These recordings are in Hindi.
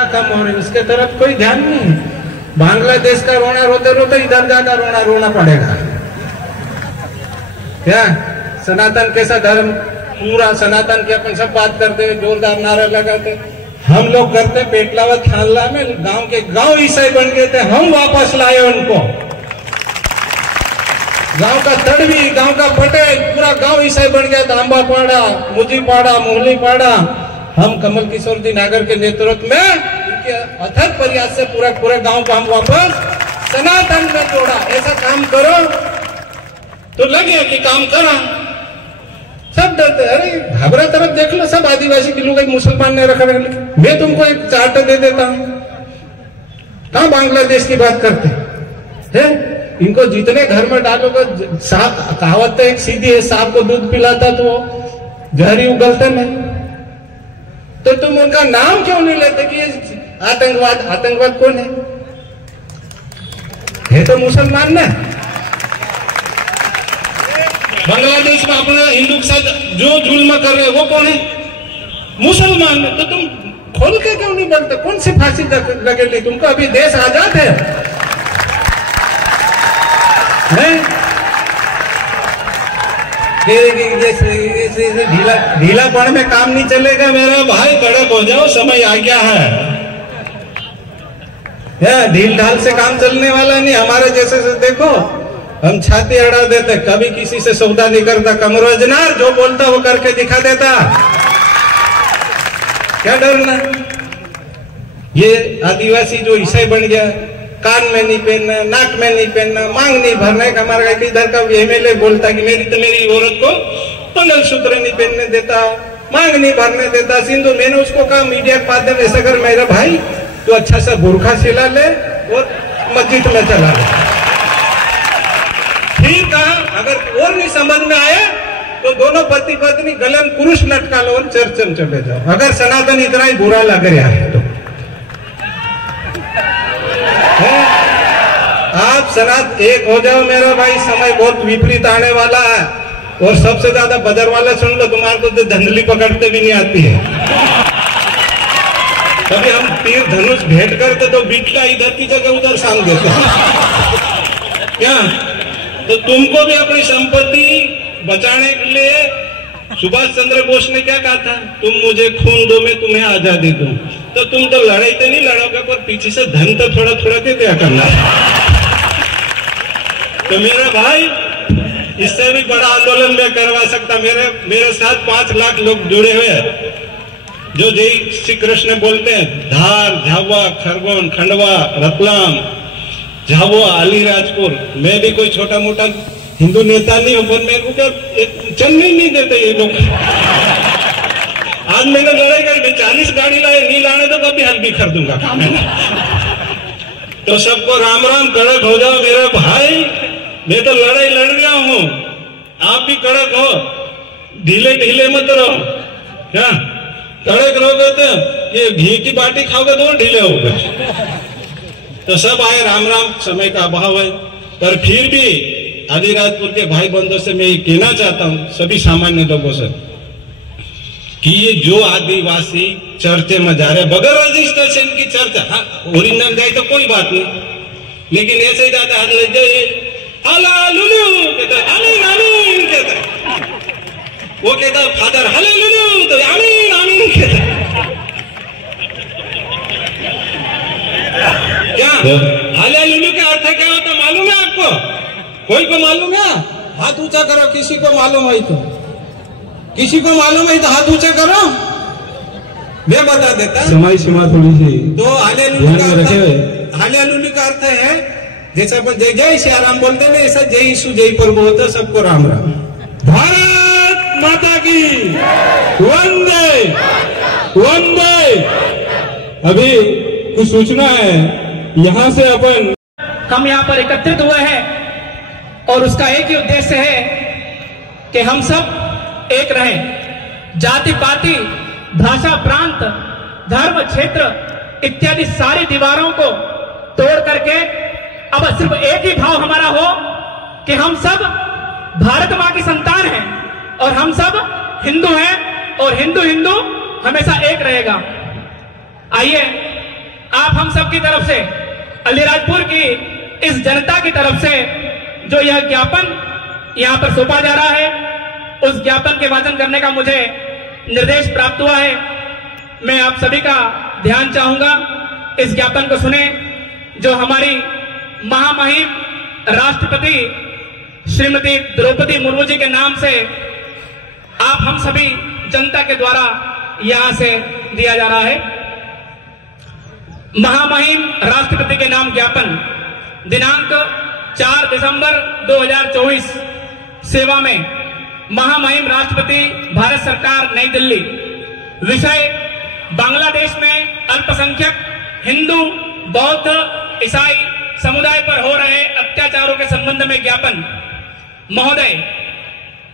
कम हो रही, उसके तरफ कोई ध्यान नहीं। बांग्लादेश का रोना रोते रोते इधर जाकर रोना पड़ेगा। क्या सनातन कैसा धर्म, पूरा सनातन की अपन सब बात करते हैं, जोरदार नारा लगाते, हम लोग करते पेटलावत खानला में गांव के गांव ईसाई बन गए थे, हम वापस लाए उनको। गांव का तड़वी, गांव का पटेल, पूरा गांव ईसाई बन गया था। अम्बापाड़ा, मुजीपाड़ा, मोहलीपाड़ा, हम कमल किशोर जी नागर के नेतृत्व में उनके अथक प्रयास से पूरा गांव को हम वापस सनातन में जोड़ा। ऐसा काम करो तो लगे कि काम करा। सब डरते, अरे घबरा तरफ देख लो, सब आदिवासी के लोग, एक मुसलमान ने रखा, मैं तुमको एक चार्ट दे देता हूं। कहां बांग्लादेश की बात करते हैं? इनको जितने घर में डालोगे, कहावत एक सीधी है, सांप को दूध पिलाता तो जहरी उगलते नहीं। तो तुम उनका नाम क्यों नहीं लेते कि आतंकवाद? आतंकवाद कौन है तो मुसलमान ना। बांग्लादेश में अपने हिंदू के साथ जो जुल्म कर रहे हैं वो कौन है? मुसलमान है। तो तुम खोल के क्यों नहीं बोलते? कौन सी फांसी लगेगी तुमको? अभी देश आजाद है? ढीलापन में काम नहीं चलेगा मेरा भाई, कड़क हो जाओ, समय आ गया है। ढील ढाल से काम चलने वाला नहीं। हमारे जैसे से देखो, हम छाती अड़ा देते, कभी किसी से सौदा नहीं करता, कमरोजनार जो बोलता वो करके दिखा देता। क्या डरना? ये आदिवासी जो ईसाई बन गया, कान में नहीं पहनना, नाक में नहीं पहनना, मांग नहीं भरना। हमारा इधर का एमएलए बोलता कि मेरी औरत को मंगलसूत्र नहीं पहनने देता, मांग नहीं भरने देता, सिंधु। मैंने उसको कहा मीडिया के माध्यम, ऐसा कर मेरा भाई, तो अच्छा सा बुरखा सिला ले और मस्जिद में चला ले। फिर कहा अगर और नहीं समझ में आया तो दोनों पति पत्नी गले में पुरुष लटका लो और चर्च में चले जाओ, अगर सनातन इतना ही बुरा लग रहा है तो। आप सनात एक हो जाओ मेरा भाई, समय बहुत विपरीत आने वाला है। और सबसे ज्यादा बजर वाला सुन लो, तुम्हारे को तो धंधली पकड़ते भी नहीं आती है। कभी हम तीर धनुष भेंट करते तो बिटला इधर की जगह उधर सांग देते क्या? तो तुमको भी अपनी संपत्ति बचाने के लिए सुभाष चंद्र बोस ने क्या कहा था? तुम मुझे खून दो, मैं तुम्हें आजादी दूं। तो तुम तो लड़ाई तो नहीं लड़ोगे, पर पीछे से धन तो थोड़ा थोड़ा दे दिया करना। तो मेरा भाई, इससे भी बड़ा आंदोलन मैं करवा सकता। मेरे साथ 5 लाख लोग जुड़े हुए हैं जो जय श्री कृष्ण बोलते हैं। धार, झाबुआ, खरगोन, खंडवा, रतलाम, झाबुआ, अलीराजपुर। मैं भी कोई छोटा मोटा हिंदू नेता नहीं हूं, पर मेरे को क्या चलने नहीं देते ये लोग। आज मैंने लड़ाई करी, 40 गाड़ी लाए, नहीं लाने तो कभी हल भी कर दूंगा काम है। तो सबको राम राम, कड़क हो जाओ मेरे भाई। मैं तो लड़ाई लड़ रहा हूं, आप भी कड़क हो, ढीले ढीले मत रहो। क्या कड़क रहोगे तो ये घी की बाटी खाओगे तो ढीले हो गए। तो सब आए, राम राम, समय का अभाव है। पर फिर भी अलीराजपुर के भाई बंधुओं से मैं ये कहना चाहता हूं, सभी सामान्य लोगों से, कि ये जो आदिवासी चर्चे में जा रहे हैं बगैर रजिस्ट्रेशन की चर्चा, हाँ ओरिजिनल जाए तो कोई बात नहीं, लेकिन ऐसे ही जाता है अला लुलू कहता, आमीन आमीन कहता, वो कहता फादर हले लुलू, तो आमीन आमीन कहता। क्या हले लुलू का अर्थ क्या होता मालूम है आपको? कोई को मालूम है? हाथ ऊंचा करो, किसी को मालूम है तो। किसी को मालूम है तो हाथ ऊंचा करो, मैं बता देता। समय सीमा थोड़ी सी तो हालेलुया का अर्थ है, जैसे अपन जय जय श्याराम बोलते हैं, ऐसा जय यीशु जय प्रभु होता। सबको राम राम। भारत माता की वंदे वंदे। अभी कुछ सूचना है, यहाँ से अपन हम यहाँ पर एकत्रित हुए हैं और उसका एक ही उद्देश्य है कि हम सब एक रहें। जाति पाति, भाषा, प्रांत, धर्म, क्षेत्र इत्यादि सारी दीवारों को तोड़ करके अब सिर्फ एक ही भाव हमारा हो कि हम सब भारत माँ की संतान हैं और हम सब हिंदू हैं और हिंदू हिंदू हमेशा एक रहेगा। आइए आप हम सब की तरफ से, अलीराजपुर की इस जनता की तरफ से जो यह ज्ञापन यहां पर सौंपा जा रहा है, उस ज्ञापन के वाचन करने का मुझे निर्देश प्राप्त हुआ है। मैं आप सभी का ध्यान चाहूंगा, इस ज्ञापन को सुने, जो हमारी महामहिम राष्ट्रपति श्रीमती द्रौपदी मुर्मू जी के नाम से आप हम सभी जनता के द्वारा यहां से दिया जा रहा है। महामहिम राष्ट्रपति के नाम ज्ञापन, दिनांक 4 दिसंबर 2024, सेवा में महामहिम राष्ट्रपति भारत सरकार, नई दिल्ली। विषय, बांग्लादेश में अल्पसंख्यक हिंदू, बौद्ध, ईसाई समुदाय पर हो रहे अत्याचारों के संबंध में ज्ञापन। महोदय,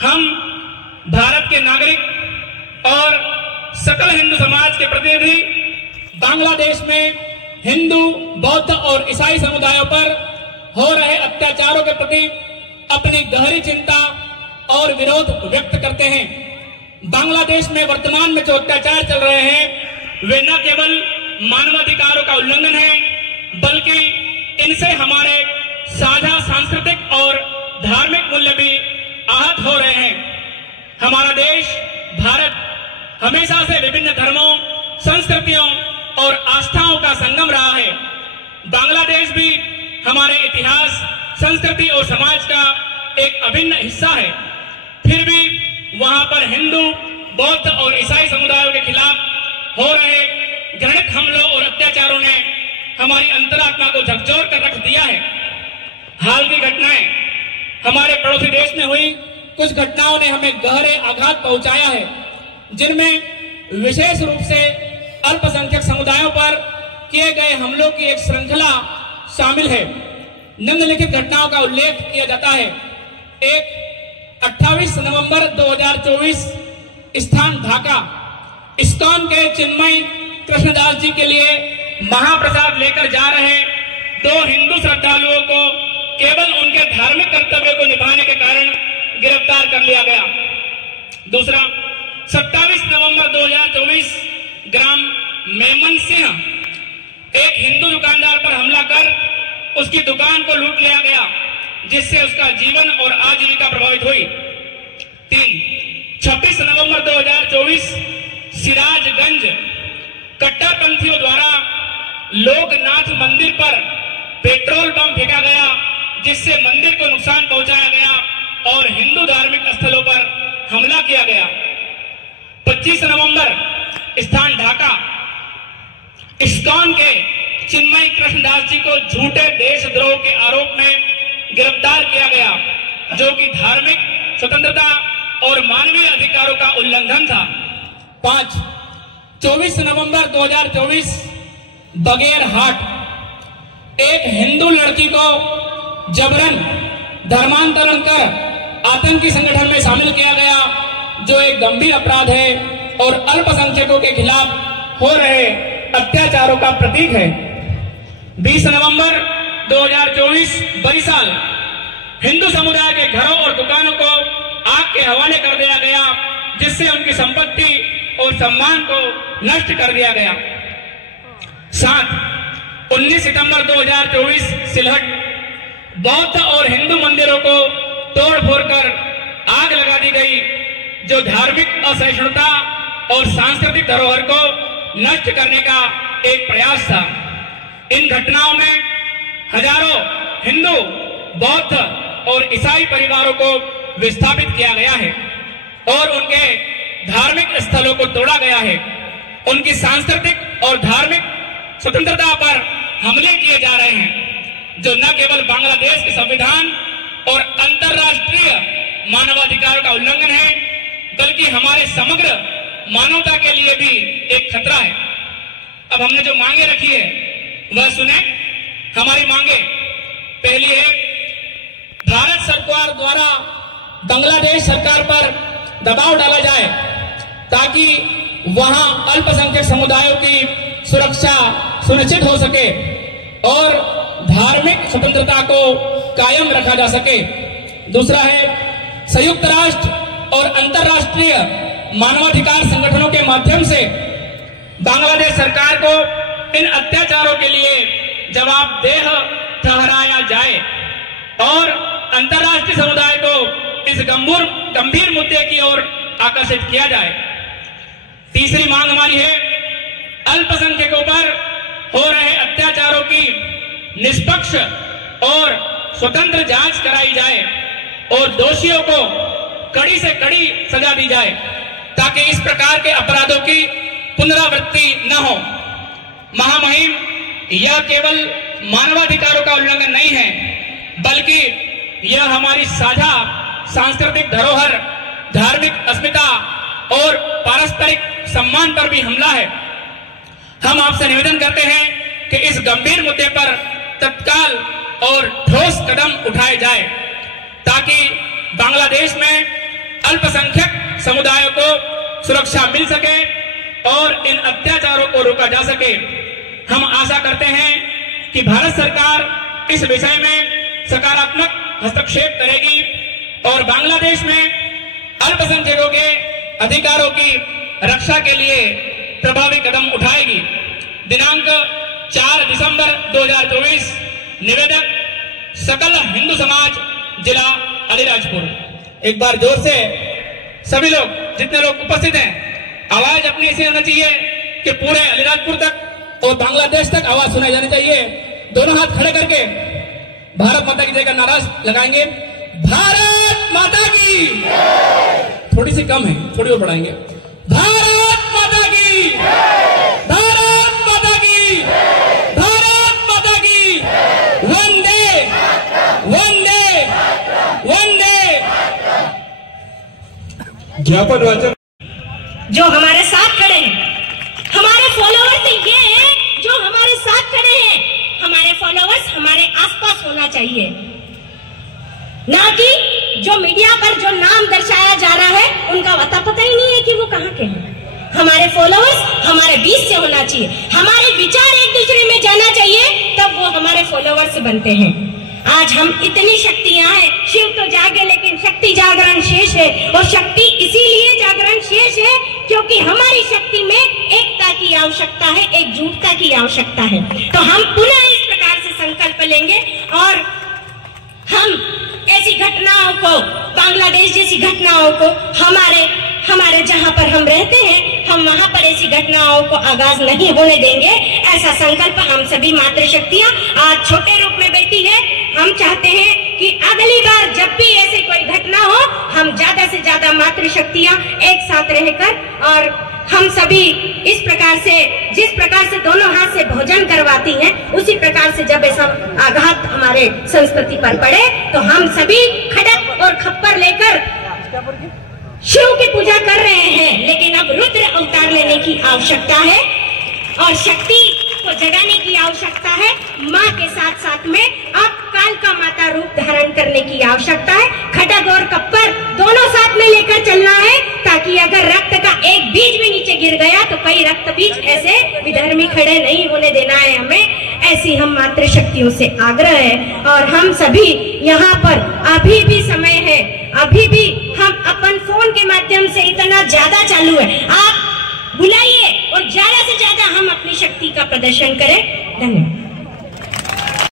हम भारत के नागरिक और सकल हिंदू समाज के प्रतिनिधि बांग्लादेश में हिंदू, बौद्ध और ईसाई समुदायों पर हो रहे अत्याचारों के प्रति अपनी गहरी चिंता और विरोध व्यक्त करते हैं। बांग्लादेश में वर्तमान में जो अत्याचार चल रहे हैं, वे न केवल मानवाधिकारों का उल्लंघन है, बल्कि इनसे हमारे साझा सांस्कृतिक और धार्मिक मूल्य भी आहत हो रहे हैं। हमारा देश भारत हमेशा से विभिन्न धर्मों, संस्कृतियों और आस्थाओं का संगम रहा है। बांग्लादेश भी हमारे इतिहास, संस्कृति और समाज का एक अभिन्न हिस्सा है। फिर भी वहां पर हिंदू, बौद्ध और ईसाई समुदायों के खिलाफ हो रहे घृणित हमलों और अत्याचारों ने हमारी अंतरात्मा को झकझोर कर रख दिया है। हाल की घटनाएं, हमारे पड़ोसी देश में हुई कुछ घटनाओं ने हमें गहरे आघात पहुंचाया है, जिनमें विशेष रूप से अल्पसंख्यक समुदायों पर किए गए हमलों की एक श्रृंखला शामिल है। निम्नलिखित घटनाओं का उल्लेख किया जाता है। एक, 28 नवंबर 2024, स्थान ढाका, इस्कॉन के चिन्मय कृष्णदास जी के लिए महाप्रसाद लेकर जा रहे 2 हिंदू श्रद्धालुओं को केवल उनके धार्मिक कर्तव्य को निभाने के कारण गिरफ्तार कर लिया गया। दूसरा, 27 नवंबर 2024, ग्राम मेमन सिंह, एक हिंदू दुकानदार पर हमला कर उसकी दुकान को लूट लिया गया, जिससे उसका जीवन और आजीविका प्रभावित हुई। 3, 26 नवंबर 2024, सिराजगंज, कट्टरपंथियों द्वारा लोकनाथ मंदिर पर पेट्रोल बम फेंका गया, जिससे मंदिर को नुकसान पहुंचाया गया और हिंदू धार्मिक स्थलों पर हमला किया गया। 25 नवंबर, स्थान ढाका, इस्कॉन के चिन्मय कृष्णदास जी को झूठे देशद्रोह के आरोप में गिरफ्तार किया गया, जो कि धार्मिक स्वतंत्रता और मानवीय अधिकारों का उल्लंघन था। 5, 24 नवंबर 2024, बगेरहाट, एक हिंदू लड़की को जबरन धर्मांतरण कर आतंकी संगठन में शामिल किया गया, जो एक गंभीर अपराध है और अल्पसंख्यकों के खिलाफ हो रहे अत्याचारों का प्रतीक है। 20 नवंबर 2024, बरिसाल, हिंदू समुदाय के घरों और दुकानों को आग के हवाले कर दिया गया, जिससे उनकी संपत्ति और सम्मान को नष्ट कर दिया गया। 7, 19 सितंबर 2024, सिलहट, बौद्ध और हिंदू मंदिरों को तोड़ फोड़ कर आग लगा दी गई, जो धार्मिक असहिष्णुता और सांस्कृतिक धरोहर को नष्ट करने का एक प्रयास था। इन घटनाओं में हजारों हिंदू, बौद्ध और ईसाई परिवारों को विस्थापित किया गया है और उनके धार्मिक स्थलों को तोड़ा गया है। उनकी सांस्कृतिक और धार्मिक स्वतंत्रता पर हमले किए जा रहे हैं, जो न केवल बांग्लादेश के संविधान और अंतर्राष्ट्रीय मानवाधिकारों का उल्लंघन है, बल्कि हमारे समग्र मानवता के लिए भी एक खतरा है। अब हमने जो मांगे रखी है वह सुने। हमारी मांगे, पहली है, भारत सरकार द्वारा बांग्लादेश सरकार पर दबाव डाला जाए ताकि वहां अल्पसंख्यक समुदायों की सुरक्षा सुनिश्चित हो सके और धार्मिक स्वतंत्रता को कायम रखा जा सके। दूसरा है, संयुक्त राष्ट्र और अंतर्राष्ट्रीय मानवाधिकार संगठनों के माध्यम से बांग्लादेश सरकार को इन अत्याचारों के लिए जवाबदेह ठहराया जाए और अंतर्राष्ट्रीय समुदाय को इस गंभीर मुद्दे की ओर आकर्षित किया जाए। तीसरी मांग हमारी है, अल्पसंख्यकों पर हो रहे अत्याचारों की निष्पक्ष और स्वतंत्र जांच कराई जाए और दोषियों को कड़ी से कड़ी सजा दी जाए ताकि इस प्रकार के अपराधों की पुनरावृत्ति न हो। महामहिम, यह केवल मानवाधिकारों का उल्लंघन नहीं है, बल्कि यह हमारी साझा सांस्कृतिक धरोहर, धार्मिक अस्मिता और पारस्परिक सम्मान पर भी हमला है। हम आपसे निवेदन करते हैं कि इस गंभीर मुद्दे पर तत्काल और ठोस कदम उठाए जाए ताकि बांग्लादेश में अल्पसंख्यक समुदायों को सुरक्षा मिल सके और इन अत्याचारों को रोका जा सके। हम आशा करते हैं कि भारत सरकार इस विषय में सकारात्मक हस्तक्षेप करेगी और बांग्लादेश में अल्पसंख्यकों के अधिकारों की रक्षा के लिए प्रभावी कदम उठाएगी। दिनांक 4 दिसंबर 2024। निवेदक सकल हिंदू समाज, जिला अलीराजपुर। एक बार जोर से सभी लोग, जितने लोग उपस्थित हैं, आवाज अपनी ऐसी होना चाहिए कि पूरे अलीराजपुर तक और बांग्लादेश तक आवाज सुनाई जानी चाहिए। दोनों हाथ खड़े करके भारत माता की जय का नारा लगाएंगे। भारत माता की, थोड़ी सी कम है, थोड़ी और बढ़ाएंगे। भारत माता की, भारत माता की, भारत माता की, वंदे वंदे वंदे। ज्ञापन वाचन। जो हमारे साथ खड़े हैं, हमारे फॉलोअर्स ये हैं जो हमारे साथ खड़े हैं। हमारे फॉलोअर्स हमारे आसपास होना चाहिए, ना कि जो मीडिया पर जो नाम दर्शाया जा रहा है उनका पता ही नहीं है कि वो कहाँ के हैं। हमारे फॉलोअर्स हमारे बीच से होना चाहिए, हमारे विचार एक दूसरे में जाना चाहिए, तब वो हमारे फॉलोअर्स बनते हैं। आज हम इतनी शक्तियां हैं, शिव तो जागे लेकिन शक्ति जागरण शेष है, और शक्ति इसीलिए जागरण शेष है क्योंकि हमारी शक्ति में एकता की आवश्यकता है, एकजुटता की आवश्यकता है। तो हम पुनः इस प्रकार से संकल्प लेंगे और हम ऐसी घटनाओं को, बांग्लादेश जैसी घटनाओं को, हमारे जहां पर हम रहते हैं, हम वहां पर ऐसी घटनाओं को आगाज नहीं होने देंगे। ऐसा संकल्प हम सभी मातृशक्तियां आज छोटे रूप में बैठी है। हम चाहते हैं कि अगली बार जब भी ऐसी कोई घटना हो, हम ज्यादा से ज्यादा मातृशक्तियां एक साथ रहकर, और हम सभी इस प्रकार से, जिस प्रकार से दोनों हाथ से भोजन करवाती हैं, उसी प्रकार से जब ऐसा आघात हमारे संस्कृति पर पड़े तो हम सभी खड़क और खप्पर लेकर शिव की पूजा कर रहे हैं। लेकिन अब रुद्र अवतार लेने की आवश्यकता है और शक्ति को जगाने की आवश्यकता है। माँ के साथ साथ में अब कालका माता रूप धारण करने की आवश्यकता है। खड़ग और कप्पर दोनों साथ में लेकर चलना है ताकि अगर रक्त का एक बीज भी नीचे गिर गया तो कई रक्त बीज ऐसे विधर्मी खड़े नहीं होने देना है हमें। ऐसी हम मातृशक्तियों से आग्रह है और हम सभी यहाँ पर अभी भी समय है, अभी भी हम अपन फोन के माध्यम से इतना ज्यादा चालू है, आप बुलाइए और ज्यादा से ज्यादा हम अपनी शक्ति का प्रदर्शन करें। धन्यवाद।